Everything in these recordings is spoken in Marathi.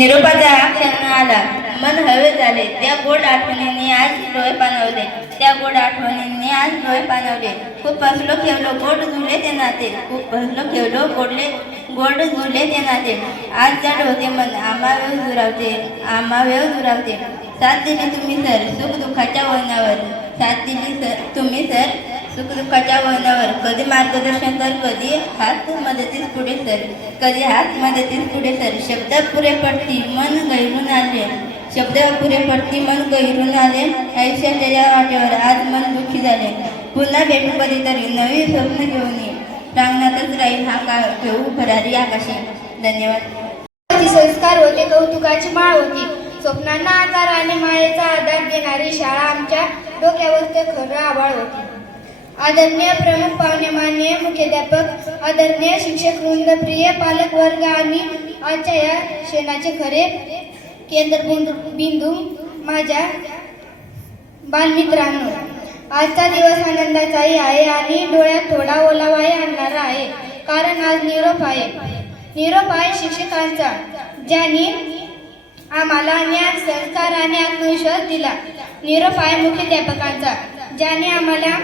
निरोपाचा क्षण आला, मन हवे झाले. त्या गोड आठवणींनी आज डोळे पाणावले. त्या गोड आठवणींनी आज डोळे पाणावले. खूप हसलो खेळलो गोड झुले ते नाते. खूप हसलो खेळलो गोड झुले ते नाते. आज जड होते मन आम्हा वेळ दुरावते. आम्हा वेळ दुरावते. साथ दिली तुम्ही सर सुख दुःखाच्या वळणावर. साथ दिली तुम्ही सर सुख दुःखाच्या वळणावर. कधी मार्गदर्शन तर कधी हात मदतीस पुढे सर. कधी हात मदतीस पुढे सर. शब्द पुरे पडती मन गैरून आले. शब्द पुरे पडती मन गैरून आले. आयुष्याच्या या वाटेवर आज मन दुःखी झाले. पुन्हा भेटू कधीतरी नवी स्वप्न घेऊन ये. प्रांगणातच राहील हा काळ घेऊ भरारी आकाशी. धन्यवाद. संस्कार होते, कौतुकाची माळ होती. स्वप्नांना आकार आणि मायेचा आधार देणारी शाळा आमच्या डोक्यावर ते खरं आभाळ होती. आदरणीय प्रमुख पाहुणे, माननीय मुख्याध्यापक, आदरणीय शिक्षक वृंद, प्रिय पालक वर्ग आणि आजच्या या क्षणाचे खरे केंद्रबिंदू माझ्या बालमित्रांनो, आजचा दिवस आनंदाचाही आहे आणि डोळ्यात थोडा ओलावाही आणणारा आहे. कारण आज निरोप आहे. निरोप आहे शिक्षकांचा, ज्यांनी आम्हाला ज्ञान, संस्कार आणि आत्मविश्वास दिला. निरोप आहे मुख्याध्यापकांचा, ज्याने आम्हाला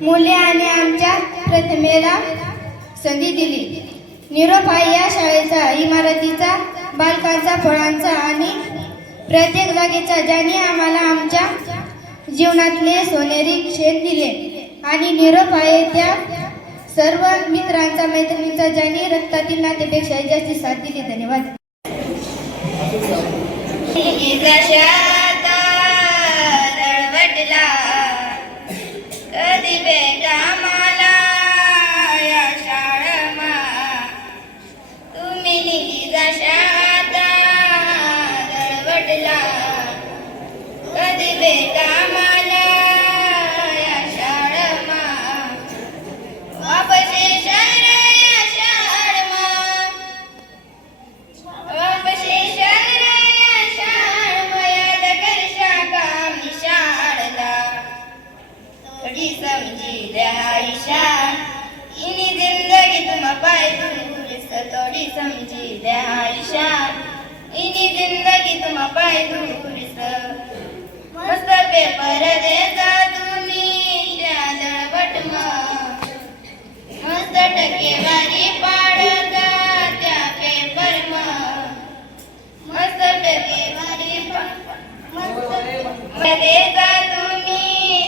मूल्य आणि आमच्या प्रथमेला संधी दिली. निरोप आहे या शाळेचा, इमारतीचा, बालकांचा, फळांचा आणि प्रत्येक जागेचा, ज्याने आम्हाला आमच्या जीवनातले सोनेरी क्षण दिले. आणि निरोप आहे त्या सर्व मित्रांचा, मैत्रिणींचा, ज्यांनी रक्तातील नातेपेक्षा जास्ती साथ दिली. धन्यवाद. कधी बेटा मला या शाळमा तुम्ही निजाशात दळवटला. कधी बेटा मला या शाळमा वापसे शहर या शाळमा. वापसे शहर या शाळमा याद करशा काम निशाळला. थोड़ी समझी रहाइशा इनी जिंदगी तुम पाए दूर से. थोड़ी समझी रहाइशा इनी जिंदगी तुम पाए दूर से. मस्त पेपर देता तुम्ही त्या दळबटमा. मस्त टक्केवारी पाडता त्या पेपरमा. मस्त टक्केवारी देता तुम्ही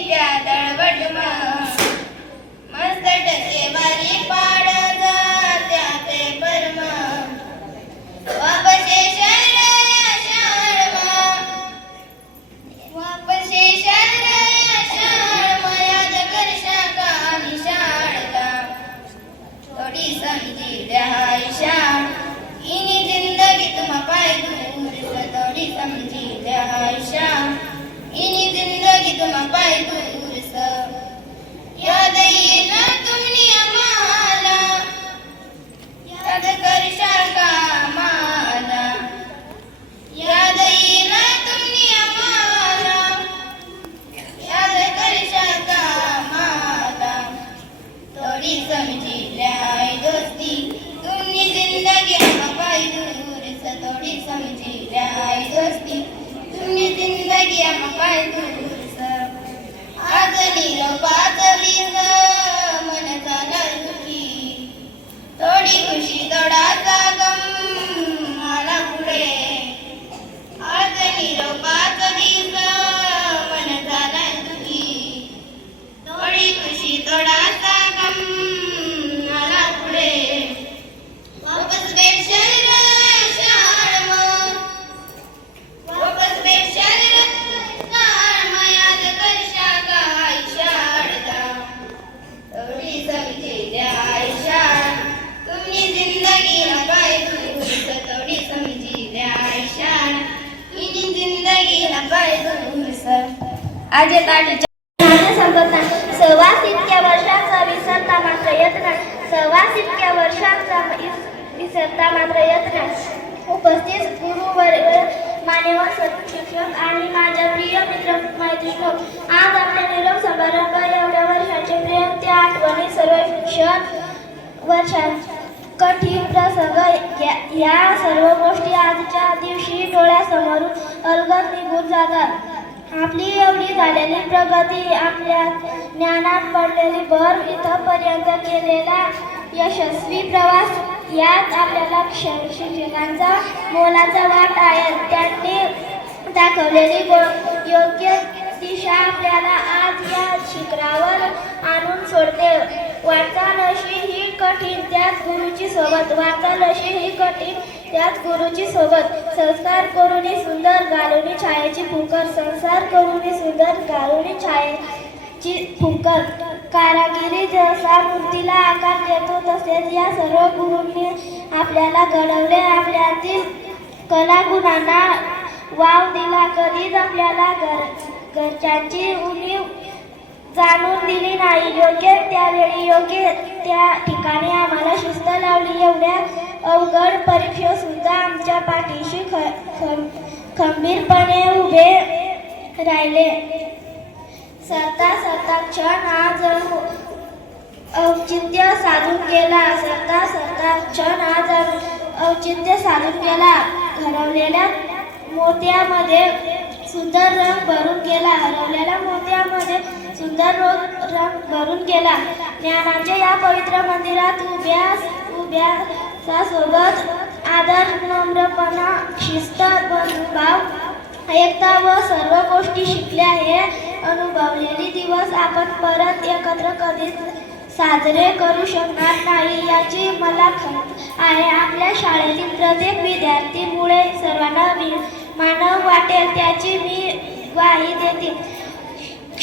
त्या दळबटमा. मस्त टक्केवारी पाडता त्या पेपरमा. वापसे शहर या शाळमा. वापसे शहर या शाळमा याद करशा का निशाळला. थोडी समजी रहाइशा इनी जिंदगी तुम पाए दूर से. थोडी समजी रहाइशा इनी जिंदगी तुम पाए दूर से. याद येईल तुम्ही आम्हाला. याद करशा का आम्हाला. याद येईल तुम्ही आम्हाला. याद करशा का आम्हाला. थोडी समजी रहाय दोस्ती तुम्ही जिंदगी हम पाए दूर से. थोडी समजी रहाय दोस्ती तुम्ही जिंदगी हम पाए दूर से. आज निरोपात वीज मन झाला सुखी. थोडी खुशी थोडासा गम मला पुढे. आज निरोपात वीज मन झाला सुखी. थोडी खुशी थोडासा गम मला पुढे. वापस भेट शहर शाळमा. वापस भेट शहर शाळमा याद करशा काय शाळदा. थोडी समजी रहाइशा तुम्ही जिंदगी न पाए दूर से. थोडी समजी रहाइशा इनी जिंदगी न पाए दूर से. आज संपत नाही. सहवास इतक्या वर्षांचा विसरता मात्र येत नाही. सहवास इतक्या वर्षांचा विसरता मात्र येत नाही. उपस्थित गुरुवर्ग, मान्यवर सर्व शिक्षक आणि माझ्या प्रिय मित्र मैत्रिणींनो, आज आपल्या निरोप समारंभ एवढ्या वर्षाचे प्रेम, त्या आठवणी, सर्व शिक्षण कठीण प्रसंग या सर्व गोष्टी आजच्या दिवशी डोळ्यासमोरून अलगद निघून जातात. आपली एवढी झालेली प्रगती, आपल्या ज्ञानात पडलेली भर, इथपर्यंत केलेला यशस्वी प्रवास यात आपल्याला शिक्षकांचा मोलाचा वाटा आहे. त्यांनी दाखवलेली योग्य दिशा आपल्याला आज या शिखरावर आणून सोडते. वाटचाल अशी ही कठीण, त्यात गुरुची सोबत. वाटचाल अशी ही कठीण, त्यात गुरुची सोबत. संस्कार करूनी सुंदर, घालूनी छायेची फुंकर. संस्कार करूनी सुंदर, घालूनी छायेची फुंकर. कारागिरी जसा मूर्तीला आकार देतो, तसेच या सर्व गुरूंनी आपल्याला घडवले. आपल्यातील कलागुणांना वाव दिला. कधीच आपल्याला घरच्यांची उणीव जाणून दिली नाही. योग्य त्यावेळी योग्य त्या ठिकाणी आम्हाला शिस्त लावली. एवढ्या अवघड परीक्षेत सुद्धा आमच्या पाठीशी खंबीरपणे उभे राहिले. सरता सरता क्षण हा जणू औचित्य साधून गेला. सरता सरता क्षण हा जणू औचित्य साधून गेला. हरवलेल्या मोत्यामध्ये सुंदर रंग भरून गेला. हरवलेल्या मोत्यामध्ये सुंदर रंग भरून गेला. ज्ञानाच्या या पवित्र मंदिरात उभ्या सोबत आदर, नम्रपणा, शिस्त, बंधुभाव, एकता व सर्व गोष्टी शिकल्या. हे अनुभवलेले दिवस आपण परत एकत्र कधीच साजरे करू शकणार नाही याची मला खंत आहे. आपल्या शाळेतील प्रत्येक विद्यार्थीमुळे सर्वांना मानव वाटेल त्याची मी ग्वाही देते.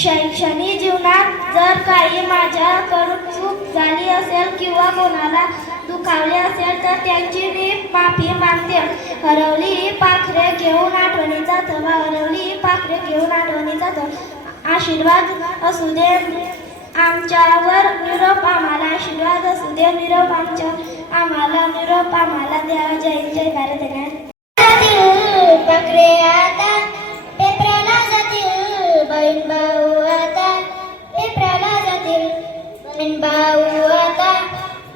शैक्षणिक जीवनात जर काही माझ्याकडून चूक झाली असेल किंवा कोणाला दुखावले असेल तर त्यांची मी माफी मागते. हरवली पाखरे घेऊन आठवणीचा थवा. हरवली पाखरे घेऊन आठवणीचा थवा. आशीर्वाद असू दे आमच्यावर, निरोप आम्हाला. आशीर्वाद असू दे, निरोप आम्हाला. निरोप आम्हाला द्या. जय जय भारत. पाखरे आता पेपराला जातील, बहीण भाऊ आता पेपराला जातील. बहीण भाऊ आता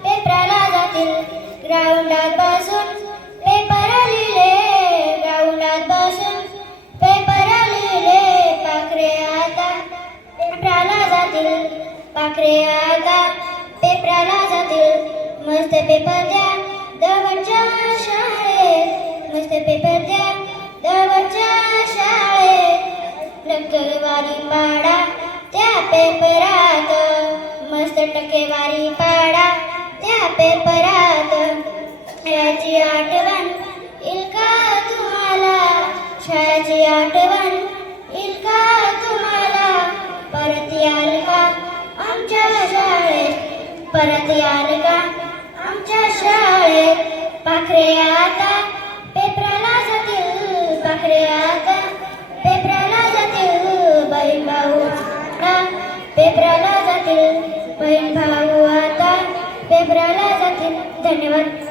पेपराला जातील. ग्राउंडात बसून पेपर लिहिले, ग्राउंडात बसून पेपर लिहिले. पाखरे आता पेपराला जातील, पाखरे आता पेपराला जातील. मस्त पेपर द्या दवच्या शाळेत, मस्त पेपर द्या दवच्या शाळेत. टक्केवारी पाडा त्या पेपरात, मस्त टक्केवारी पाडा त्या पेपरात. शाळेची आठवण येईल का तुम्हाला, शाळेची आठवण येईल का तुम्हाला. परत याल का आमच्या शाळेत, परत याल का आमच्या शाळेत. पाखरे आता पेपराला जातील, पाखरे आता पेपराला जातील. बहीण भाऊ आता पेपराला जातील, बहीण भाऊ आता पेपराला जातील. धन्यवाद.